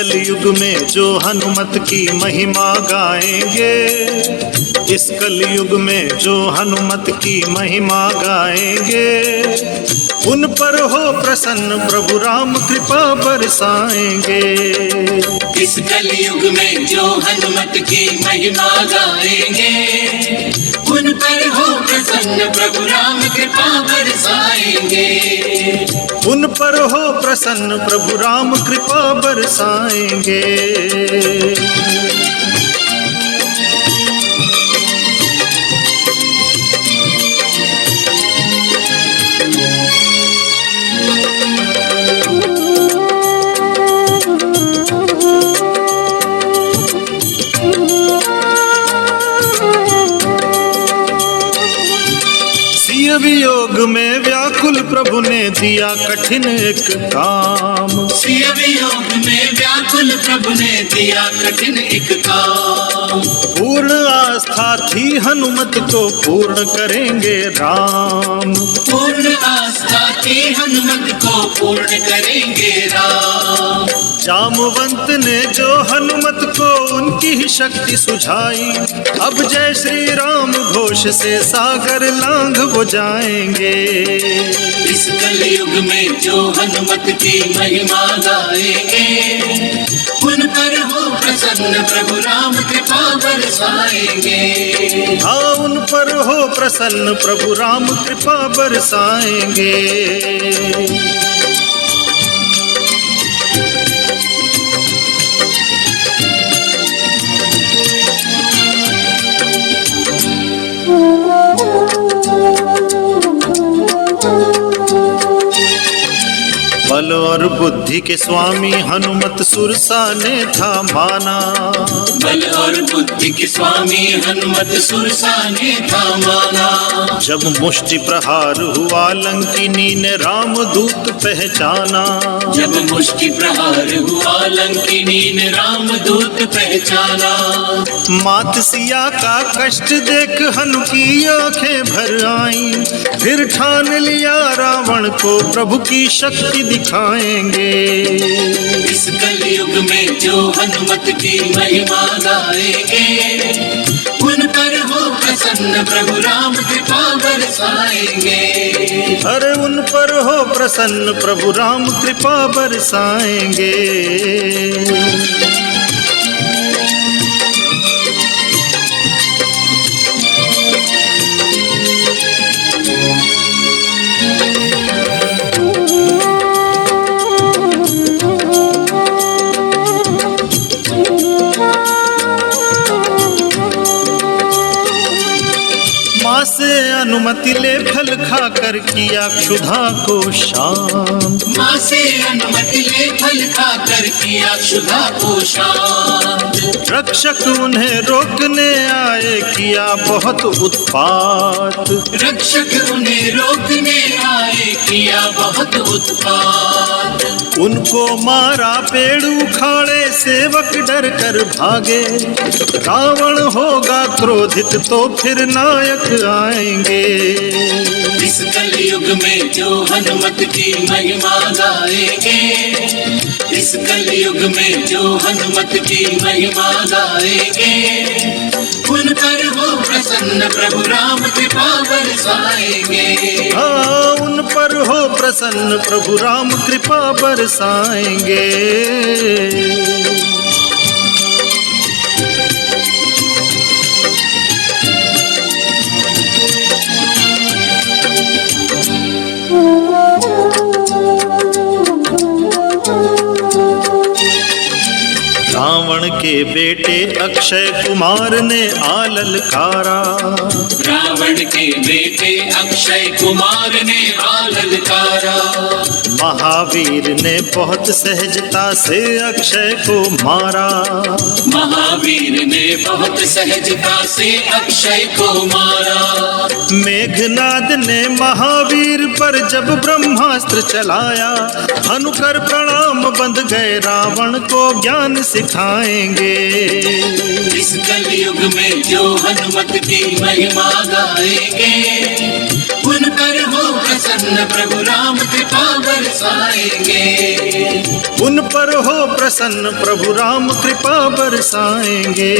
कलयुग में जो हनुमत की महिमा गाएंगे, इस कलयुग में जो हनुमत की महिमा गाएंगे, उन पर हो प्रसन्न प्रभु राम कृपा बरसाएंगे। इस कलयुग में जो हनुमत की महिमा गाएंगे, उन पर हो प्रसन्न प्रभु राम कृपा बरसाएंगे। उन पर हो प्रसन्न प्रभु राम कृपा बरसाएंगे। वियोग में व्याकुल प्रभु ने दिया कठिन एक काम। सिय वियोग में व्याकुल प्रभु ने दिया कठिन एक काम। पूर्ण आस्था थी हनुमत को पूर्ण करेंगे राम। पूर्ण आस्था थी हनुमत को पूर्ण करेंगे राम। जामवंत ने जो हनुमत को उनकी ही शक्ति सुझाई, अब जय श्री राम घोष से सागर लांघ वो जाएंगे। इस कलयुग में जो हनुमत की महिमा गाएंगे, उन पर हो प्रसन्न प्रभु राम कृपा बरसाएंगे। हाँ, उन पर हो प्रसन्न प्रभु राम कृपा बरसाएंगे। बल और बुद्धि के स्वामी हनुमत सुरसा ने था माना। बल और बुद्धि के स्वामी हनुमत सुरसा ने था माना। जब मुष्टि प्रहार हुआ लंकिनी ने राम दूत पहचाना। जब मुष्टि प्रहार हुआ लंकिनी ने राम दूत पहचाना। मात सिया का कष्ट देख हनु की आंखें भर आईं, फिर ठान लिया रावण को प्रभु की शक्ति दिखाएंगे। इस कलयुग में जो हनुमत की महिमा गाएंगे, उन पर हो प्रसन्न प्रभु राम कृपा बरसाएंगे। अरे उन पर हो प्रसन्न प्रभु राम कृपा बरसाएंगे। माँ से अनुमति ले फल खाकर किया क्षुधा को शांत। माँ से अनुमति ले फल खाकर किया क्षुधा को शांत। रक्षक उन्हें रोकने आए किया बहुत उत्पात। रक्षक उन्हें रोकने आए किया बहुत उत्पात। उनको मारा पेड़ उखाड़े सेवक डर कर भागे। रावण होगा क्रोधित तो फिर नायक आएंगे। इस कलयुग में जो हनुमत की महिमा गाएंगे, इस कलयुग में जो हनुमत की महिमा गाएंगे, उन पर हो प्रसन्न प्रभु राम कृपा बरसाएंगे। हाँ, उन पर हो प्रसन्न प्रभु राम कृपा बरसाएंगे। रावण के बेटे अक्षय कुमार ने आललकारा। रावण के बेटे अक्षय कुमार ने आललकारा। महावीर ने बहुत सहजता से अक्षय को मारा। महावीर ने बहुत सहजता से अक्षय को मारा। मेघनाद ने महावीर पर जब ब्रह्मास्त्र चलाया, हनुकर प्रणाम बंध गए रावण को ज्ञान सिखाएंगे। इस कलयुग में जो हनुमत की महिमा गाएंगे, उन पर हो प्रसन्न प्रभु राम कृपा बरसाएंगे। उन पर हो प्रसन्न प्रभु राम कृपा बरसाएंगे।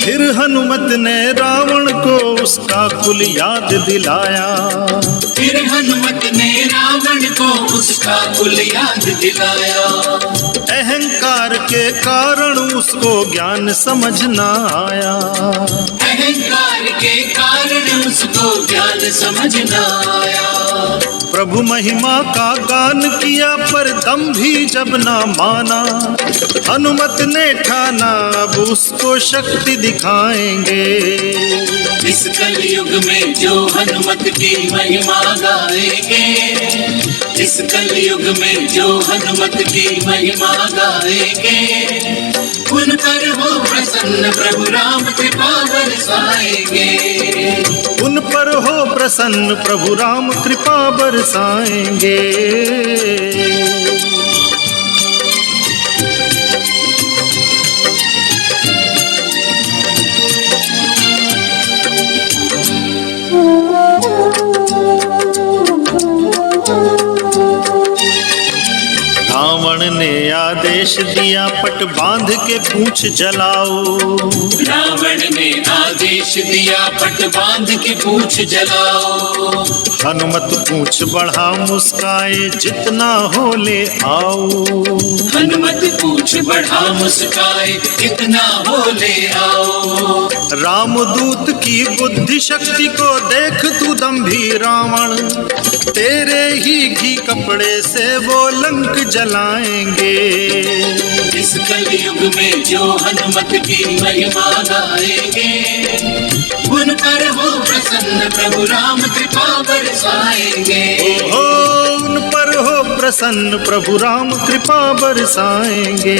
फिर हनुमत ने रावण को उसका कुल याद दिलाया। फिर हनुमत ने रावण को उसका कुल याद दिलाया। अहंकार के कारण उसको ज्ञान समझ न आया। अहंकार के कारण उसको ज्ञान समझ न आया। प्रभु महिमा का गान किया पर दम भी जब ना माना, हनुमत ने ठाना अब उसको शक्ति दिखाएंगे। इस कलयुग में जो हनुमत की महिमा गाएंगे, इस कलयुग में जो हनुमत की महिमा गाएंगे, उन पर हो प्रसन्न प्रभु राम कृपा बरसाएंगे। उन पर हो प्रसन्न प्रभु राम कृपा बरसाएंगे। रावण ने आदेश दिया पट बांध के पूंछ जलाओ। रावण ने आदेश दिया पट बांध के पूंछ जलाओ। हनुमत पूंछ बढ़ा मुस्काए जितना हो ले आओ। हनुमत पूंछ बढ़ा मुस्काए जितना हो ले आओ। रामदूत की बुद्धि शक्ति को देख तू दम्भी रावण, तेरे ही घी कपड़े से वो लंक जलाएंगे। इस कलयुग में जो हनुमत की महिमा गाएंगे, उन पर हो प्रसन्न प्रभु राम कृपा बरसाएंगे। ओ उन पर हो प्रसन्न प्रभु राम कृपा बरसाएंगे।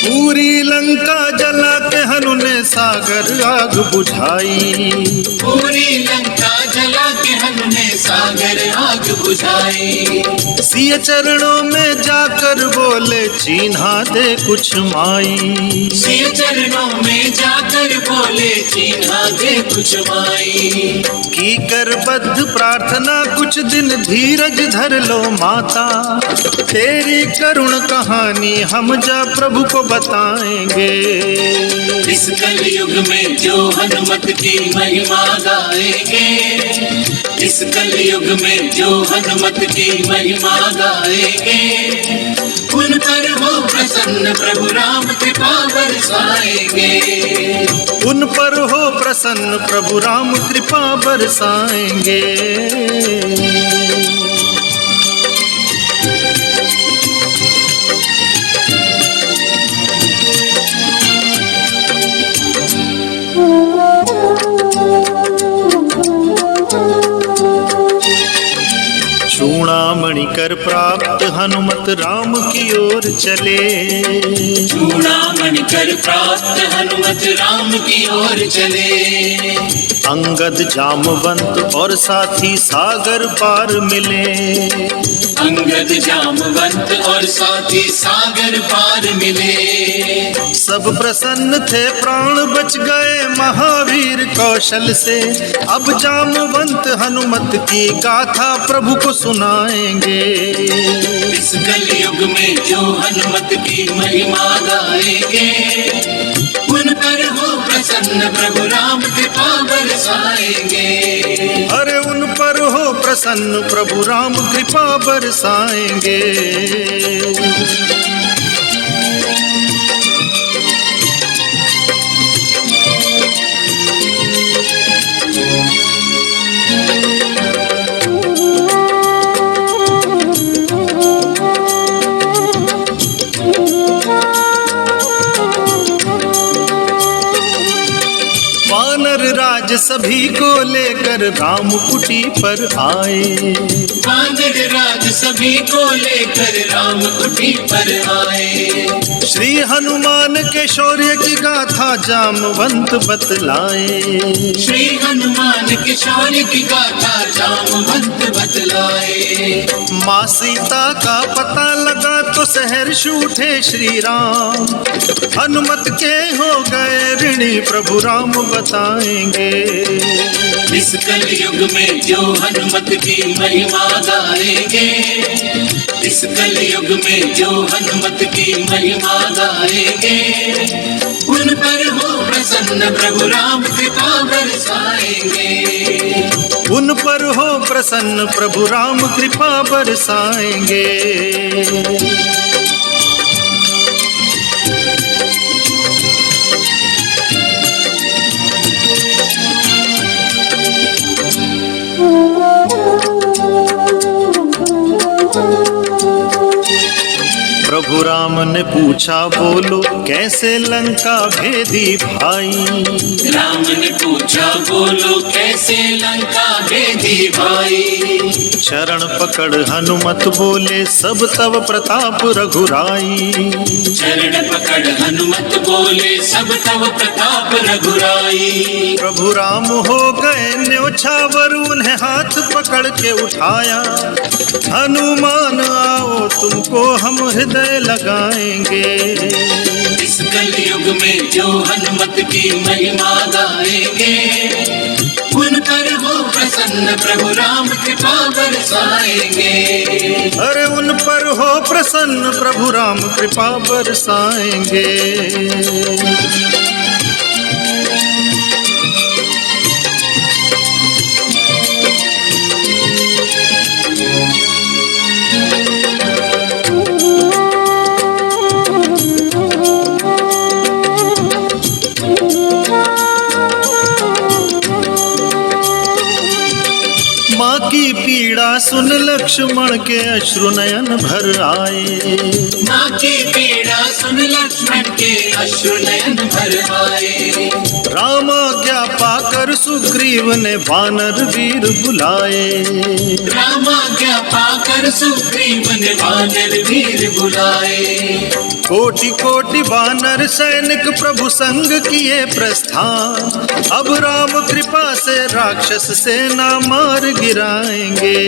पूरी लंका जला के हनु ने सागर आग बुझाई। पूरी लंका जला के हनु ने सागर आग बुझाई। सिय चरणों में जाकर बोले चिन्हा दे कुछ माई। सिय चरणों में जाकर बोले चिन्हा दे कुछ माई। की कर बद्ध प्रार्थना कुछ दिन धीरज धर लो माता, तेरी करुण कहानी हम जा प्रभु को बताएंगे। इस कलयुग में जो हनुमत की महिमा गाएंगे, इस कलयुग में जो हनुमत की महिमा गाएंगे, उन पर हो प्रसन्न प्रभु राम कृपा बरसाएंगे। उन पर हो प्रसन्न प्रभु राम कृपा बरसाएंगे। चूड़ामणि कर प्राप्त हनुमत राम की ओर चले। चूड़ामणि कर प्राप्त हनुमत राम की ओर चले। अंगद जामवंत और साथी सागर पार मिले। अंगद जामवंत और साथी सागर पार मिले। सब प्रसन्न थे प्राण बच गए महावीर कौशल से। अब जामवंत हनुमत की गाथा प्रभु को सुनाएंगे। इस कलयुग में जो हनुमत की महिमा गाएंगे, उन पर हो प्रसन्न प्रभु राम कृपा बरसाएंगे। अरे उन पर हो प्रसन्न प्रभु राम कृपा बरसाएंगे। सभी को लेकर राम कुटी पर आए। वानर राज सभी को लेकर राम कुटी पर आए। श्री हनुमान के शौर्य की गाथा जामवंत बतलाए। श्री हनुमान के शौर्य की गाथा जामवंत बतलाए। माँ सीता का पता लगा तो सहर्ष उठे श्री राम। हनुमत के हो गए ऋणी प्रभु राम बताएंगे। इस कलयुग में जो हनुमत की महिमा गाएंगे। इस कलयुग में जो हनुमत की महिमा गाएंगे। उन पर हो प्रसन्न प्रभु राम कृपा बरसाएंगे। उन पर हो प्रसन्न प्रभु राम कृपा बरसाएंगे। प्रभु राम ने पूछा बोलो कैसे लंका भेदी भाई। राम ने पूछा बोलो कैसे लंका भेदी भाई। चरण पकड़ हनुमत बोले सब तव प्रताप रघुराई। चरण पकड़ हनुमत बोले सब तव प्रताप रघुराई। प्रभु राम हो गए न्योछावर उन्हें हाथ पकड़ के उठाया। हनुमान आओ तुमको हम हृदय लगाएंगे। इस कलयुग में जो हनुमत की महिमा गाएंगे। उन पर हो प्रसन्न प्रभु राम कृपा बरसाएंगे। अरे उन पर हो प्रसन्न प्रभु राम कृपा बरसाएंगे। माँ की पीड़ा सुन लक्ष्मण के अश्रु नयन भर आए। माँ की पीड़ा सुन लक्ष्मण के अश्रु नयन भर आए। राम आज्ञा पाकर सुग्रीव ने वानर वीर बुलाए। राम आज्ञा पाकर सुग्रीव ने वानर वीर बुलाए। कोटि कोटि वानर सैनिक प्रभु संग किए प्रस्थान। अब राम कृपा से राक्षस सेना मार गिराएंगे।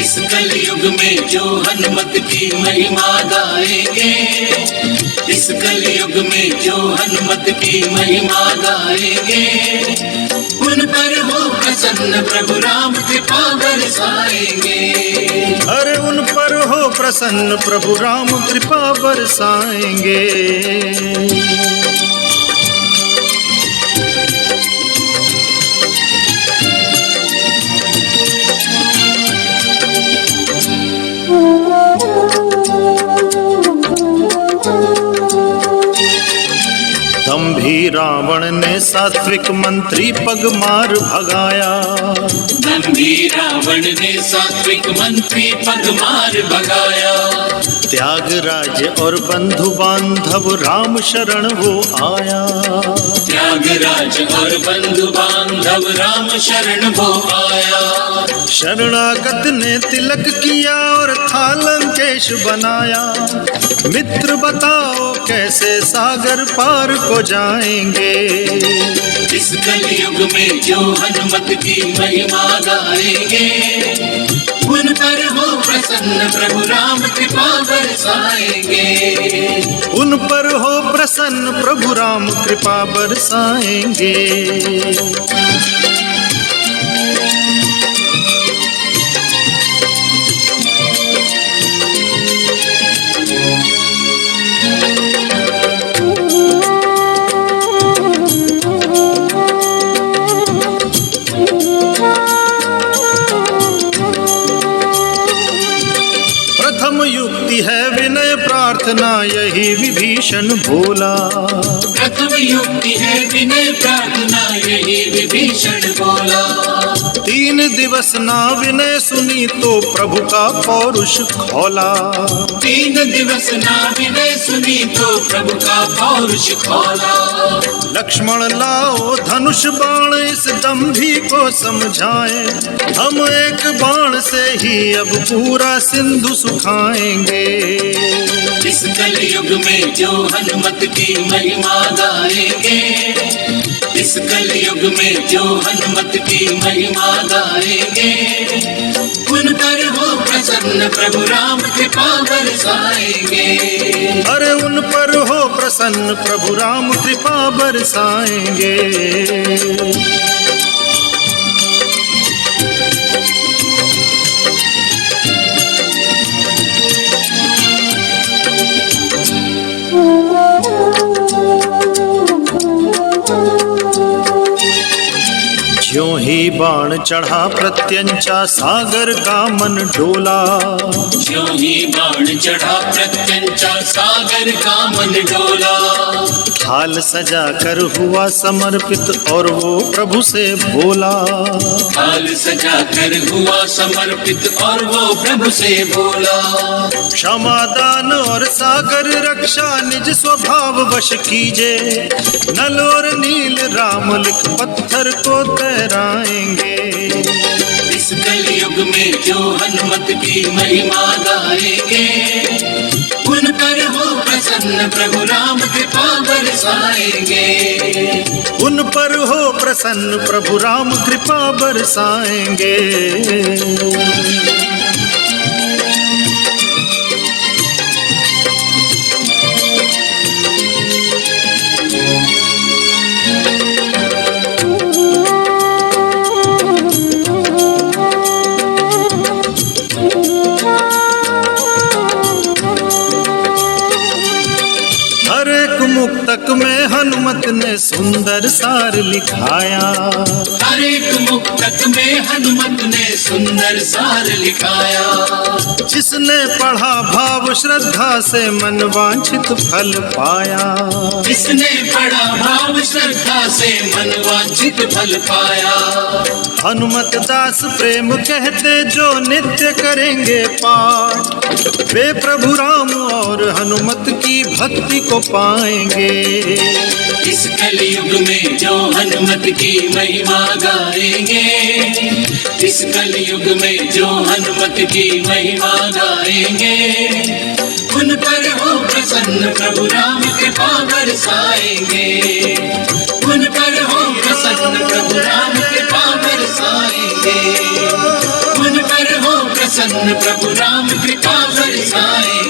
इस कलयुग में जो हनुमत की महिमा गाएंगे। इस कलयुग में जो हनुमत की महिमा गाएंगे। उन पर हो प्रसन्न प्रभु राम कृपा बरसाएंगे। अरे उन पर हो प्रसन्न प्रभु राम कृपा बरसाएंगे। तम भी रावण ने सात्विक मंत्री पग मार भगाया। गंभीर रावण ने सात्विक मंत्री पग मार भगाया। त्यागराज और बंधु बांधव राम शरण वो आया। त्यागराज और बंधु बांधव राम शरण वो आया। शरणागत ने तिलक किया और था लंकेश बनाया। मित्र बताओ कैसे सागर पार को जाएंगे। इस कलयुग में जो हनुमत की महिमा गाएंगे। उन पर हो प्रसन्न प्रभु राम कृपा बरसाएंगे। उन पर हो प्रसन्न प्रभु राम कृपा बरसाएंगे। प्रथम युक्ति है विनय प्रार्थना यही विभीषण बोला। प्रथम युक्ति है विनय प्रार्थना यही विभीषण बोला। तीन दिवस ना विनय सुनी तो प्रभु का पौरुष खौला। 3 दिवस ना विनय सुनी तो प्रभु का पौरुष खोला। लक्ष्मण लाओ धनुष बाण इस दंभी को समझाएं, हम एक बाण से ही अब पूरा सिंधु सुखाएंगे। इस कलयुग में जो हनुमत की महिमा गाएंगे, इस कलयुग में जो हनुमत की महिमा गाएंगे, उन पर हो प्रसन्न प्रभु राम कृपा बरसाएंगे। अरे उन पर हो प्रसन्न प्रभु राम कृपा बरसाएंगे। ज्यों ही बाण चढ़ा प्रत्यंचा सागर का मन डोला। ज्यों ही बाण चढ़ा प्रत्यंचा सागर का मन डोला। थाल सजा कर हुआ समर्पित और वो प्रभु से बोला। थाल सजा कर हुआ समर्पित और वो प्रभु से बोला। क्षमा दान और सागर रक्षा निज स्वभाव वश कीजे, नल और नील राम लिख पत्थर को तैराएंगे। इस कलयुग में जो हनुमत की महिमा गाएंगे, उन पर हो प्रसन्न प्रभु राम कृपा बरसाएंगे। उन पर हो प्रसन्न प्रभु राम कृपा बरसाएंगे। मुक्तक में हनुमत ने सुंदर सार लिखाया। हर एक मुक्तक में हनुमत ने सुंदर सार लिखाया। जिसने पढ़ा भाव श्रद्धा से मन वांछित फल पाया। जिसने पढ़ा भाव श्रद्धा से मन वांछित फल पाया। हनुमत दास प्रेम कहते जो नित्य करेंगे पाठ, वे प्रभु राम और हनुमत की भक्ति को पाएंगे। इस कलयुग में जो हनुमत की महिमा गाएंगे, इस कलयुग में जो हनुमत की महिमा गाएंगे, उन पर हो प्रसन्न प्रभु राम कृपा बरसाएंगे। उन पर हो प्रसन्न प्रभु राम कृपा बरसाएंगे। उन पर हो प्रसन्न प्रभु राम कृपा बरसाएंगे।